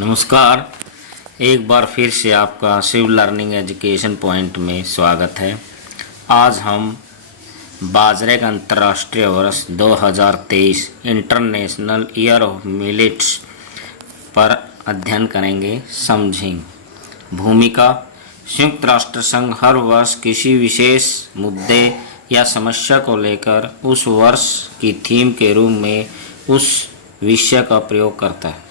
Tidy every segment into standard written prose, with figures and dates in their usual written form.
नमस्कार। एक बार फिर से आपका शिव लर्निंग एजुकेशन पॉइंट में स्वागत है। आज हम बाजरे का अंतर्राष्ट्रीय वर्ष 2023 इंटरनेशनल ईयर ऑफ मिलेट्स पर अध्ययन करेंगे। समझेंगे। भूमिका। संयुक्त राष्ट्र संघ हर वर्ष किसी विशेष मुद्दे या समस्या को लेकर उस वर्ष की थीम के रूप में उस विषय का प्रयोग करता है।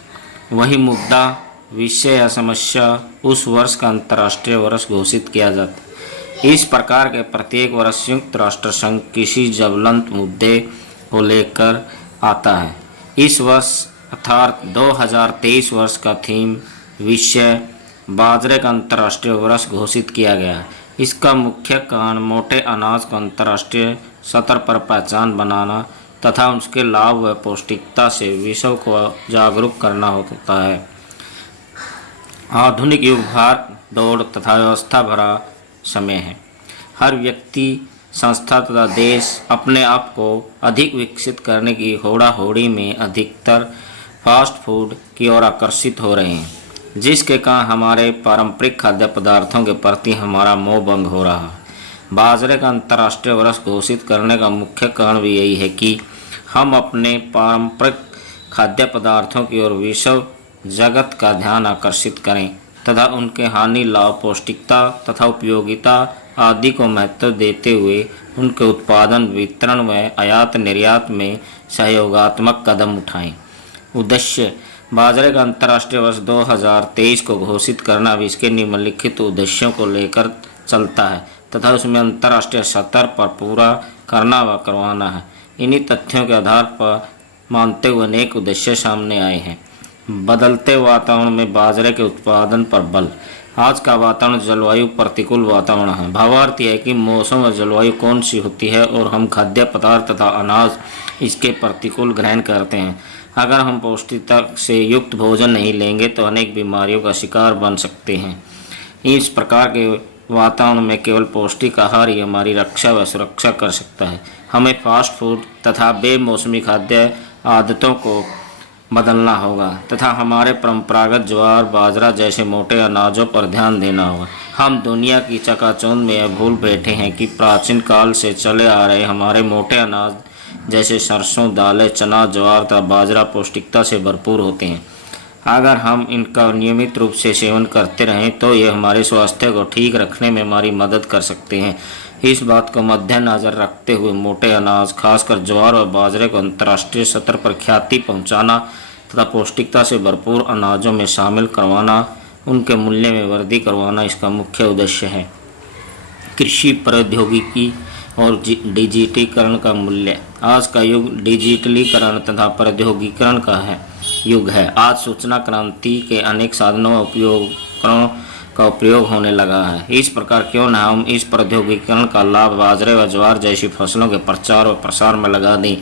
वही मुद्दा, विषय या समस्या उस वर्ष का अंतर्राष्ट्रीय वर्ष घोषित किया जाता है। इस प्रकार के प्रत्येक वर्ष संयुक्त राष्ट्र संघ किसी ज्वलंत मुद्दे को लेकर आता है। इस वर्ष अर्थात 2023 वर्ष का थीम विषय बाजरे का अंतर्राष्ट्रीय वर्ष घोषित किया गया है। इसका मुख्य कारण मोटे अनाज को अंतर्राष्ट्रीय स्तर पर पहचान बनाना तथा उसके लाभ व पौष्टिकता से विश्व को जागरूक करना होता है। आधुनिक युग भाग दौड़ तथा व्यवस्था भरा समय है। हर व्यक्ति, संस्था तथा देश अपने आप को अधिक विकसित करने की होड़ा-होड़ी में अधिकतर फास्ट फूड की ओर आकर्षित हो रहे हैं, जिसके कारण हमारे पारंपरिक खाद्य पदार्थों के प्रति हमारा मोह भंग हो रहा है। बाजरे का अंतर्राष्ट्रीय वर्ष घोषित करने का मुख्य कारण भी यही है कि हम अपने पारंपरिक खाद्य पदार्थों की ओर विश्व जगत का ध्यान आकर्षित करें तथा उनके हानि, लाभ, पौष्टिकता तथा उपयोगिता आदि को महत्व देते हुए उनके उत्पादन, वितरण व आयात निर्यात में सहयोगात्मक कदम उठाएं। उद्देश्य। बाजरे का अंतर्राष्ट्रीय वर्ष 2023 को घोषित करना भी इसके निम्नलिखित उद्देश्यों को लेकर चलता है तथा उसमें अंतर्राष्ट्रीय स्तर पर पूरा करना व करवाना है। इन्हीं तथ्यों के आधार पर मानते हुए अनेक उद्देश्य सामने आए हैं। बदलते वातावरण में बाजरे के उत्पादन पर बल। आज का वातावरण जलवायु प्रतिकूल वातावरण है। भावार्थ यह है कि मौसम और जलवायु कौन सी होती है और हम खाद्य पदार्थ तथा अनाज इसके प्रतिकूल ग्रहण करते हैं। अगर हम पौष्टिकता से युक्त भोजन नहीं लेंगे तो अनेक बीमारियों का शिकार बन सकते हैं। इस प्रकार के वातावरण में केवल पौष्टिक आहार ही हमारी रक्षा व सुरक्षा कर सकता है। हमें फास्ट फूड तथा बेमौसमी खाद्य आदतों को बदलना होगा तथा हमारे परंपरागत ज्वार, बाजरा जैसे मोटे अनाजों पर ध्यान देना होगा। हम दुनिया की चकाचौंध में यह भूल बैठे हैं कि प्राचीन काल से चले आ रहे हमारे मोटे अनाज जैसे सरसों, दालें, चना, ज्वार तथा बाजरा पौष्टिकता से भरपूर होते हैं। अगर हम इनका नियमित रूप से सेवन करते रहें तो ये हमारे स्वास्थ्य को ठीक रखने में हमारी मदद कर सकते हैं। इस बात को मद्देनजर रखते हुए मोटे अनाज, खासकर ज्वार और बाजरे को अंतर्राष्ट्रीय स्तर पर ख्याति पहुंचाना तथा पौष्टिकता से भरपूर अनाजों में शामिल करवाना, उनके मूल्य में वृद्धि करवाना इसका मुख्य उद्देश्य है। कृषि प्रौद्योगिकी और डिजिटीकरण का मूल्य। आज का युग डिजिटलीकरण तथा प्रौद्योगिकीकरण का युग है। आज सूचना क्रांति के अनेक साधनों उपकरणों का उपयोग होने लगा है। इस प्रकार क्यों न हम इस प्रौद्योगिकीकरण का लाभ बाजरे व ज्वार जैसी फसलों के प्रचार और प्रसार में लगा दें।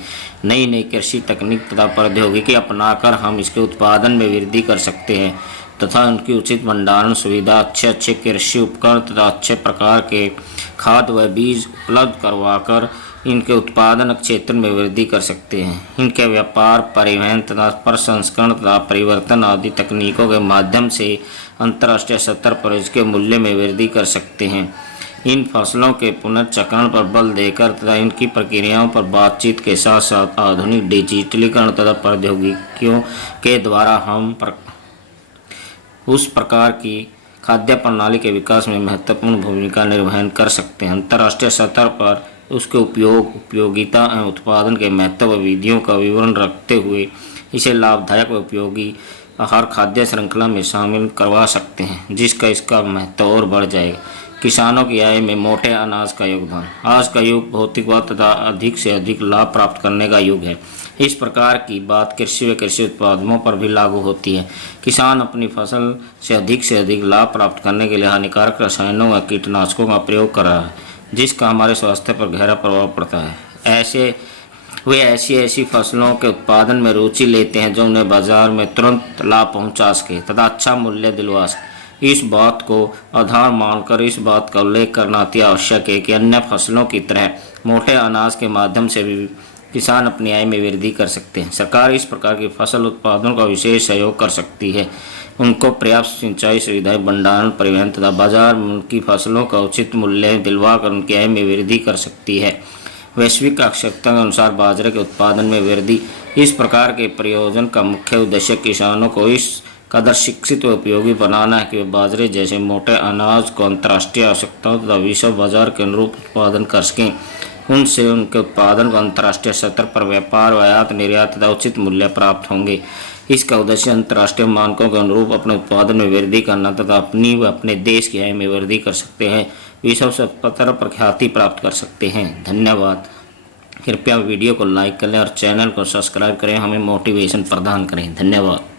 नई नई कृषि तकनीक तथा प्रौद्योगिकी अपनाकर हम इसके उत्पादन में वृद्धि कर सकते हैं तथा उनकी उचित भंडारण सुविधा, अच्छे कृषि उपकरण तथा अच्छे प्रकार के खाद व बीज उपलब्ध करवाकर इनके उत्पादन क्षेत्र में वृद्धि कर सकते हैं। इनके व्यापार, परिवहन तथा प्रसंस्करण तथा परिवर्तन आदि तकनीकों के माध्यम से अंतर्राष्ट्रीय स्तर पर इसके मूल्य में वृद्धि कर सकते हैं। इन फसलों के पुनर्चक्रण पर बल देकर तथा इनकी प्रक्रियाओं पर बातचीत के साथ साथ आधुनिक डिजिटलीकरण तथा प्रौद्योगिकियों के द्वारा हम उस प्रकार की खाद्य प्रणाली के विकास में महत्वपूर्ण भूमिका निर्वहन कर सकते हैं। अंतर्राष्ट्रीय स्तर पर उसके उपयोग, उपयोगिता एवं उत्पादन के महत्व व विधियों का विवरण रखते हुए इसे लाभदायक व उपयोगी आहार खाद्य श्रृंखला में शामिल करवा सकते हैं, जिसका इसका महत्व और बढ़ जाएगा। किसानों की आय में मोटे अनाज का योगदान। आज का युग भौतिकवाद तथा अधिक से अधिक लाभ प्राप्त करने का युग है। इस प्रकार की बात कृषि व कृषि उत्पादों पर भी लागू होती है। किसान अपनी फसल से अधिक लाभ प्राप्त करने के लिए हानिकारक रसायनों व कीटनाशकों का प्रयोग कर रहा है, जिसका हमारे स्वास्थ्य पर गहरा प्रभाव पड़ता है। वे ऐसी फसलों के उत्पादन में रुचि लेते हैं जो उन्हें बाजार में तुरंत लाभ पहुंचा सके तथा अच्छा मूल्य दिलवा सके। इस बात को आधार मानकर इस बात का उल्लेख करना अति आवश्यक है कि अन्य फसलों की तरह मोटे अनाज के माध्यम से भी किसान अपनी आय में वृद्धि कर सकते हैं। सरकार इस प्रकार की फसल उत्पादन का विशेष सहयोग कर सकती है। उनको पर्याप्त सिंचाई सुविधाएं, भंडारण, परिवहन तथा बाजार में उनकी फसलों का उचित मूल्य दिलवाकर उनकी आय में वृद्धि कर सकती है। वैश्विक आवश्यकता के अनुसार बाजरे के उत्पादन में वृद्धि। इस प्रकार के प्रयोजन का मुख्य उद्देश्य किसानों को इस कदर शिक्षित व उपयोगी बनाना है कि वे बाजरे जैसे मोटे अनाज को अंतर्राष्ट्रीय आवश्यकताओं तथा विश्व बाजार के अनुरूप उत्पादन कर सकें। उनसे उनके उत्पादन को अंतर्राष्ट्रीय स्तर पर व्यापार, आयात निर्यात तथा उचित मूल्य प्राप्त होंगे। इसका उद्देश्य अंतर्राष्ट्रीय मानकों के अनुरूप अपने उत्पादन में वृद्धि करना तथा अपनी व अपने देश की आय में वृद्धि कर सकते हैं, विश्व स्तर पर ख्याति प्राप्त कर सकते हैं। धन्यवाद। कृपया वीडियो को लाइक करें और चैनल को सब्सक्राइब करें, हमें मोटिवेशन प्रदान करें। धन्यवाद।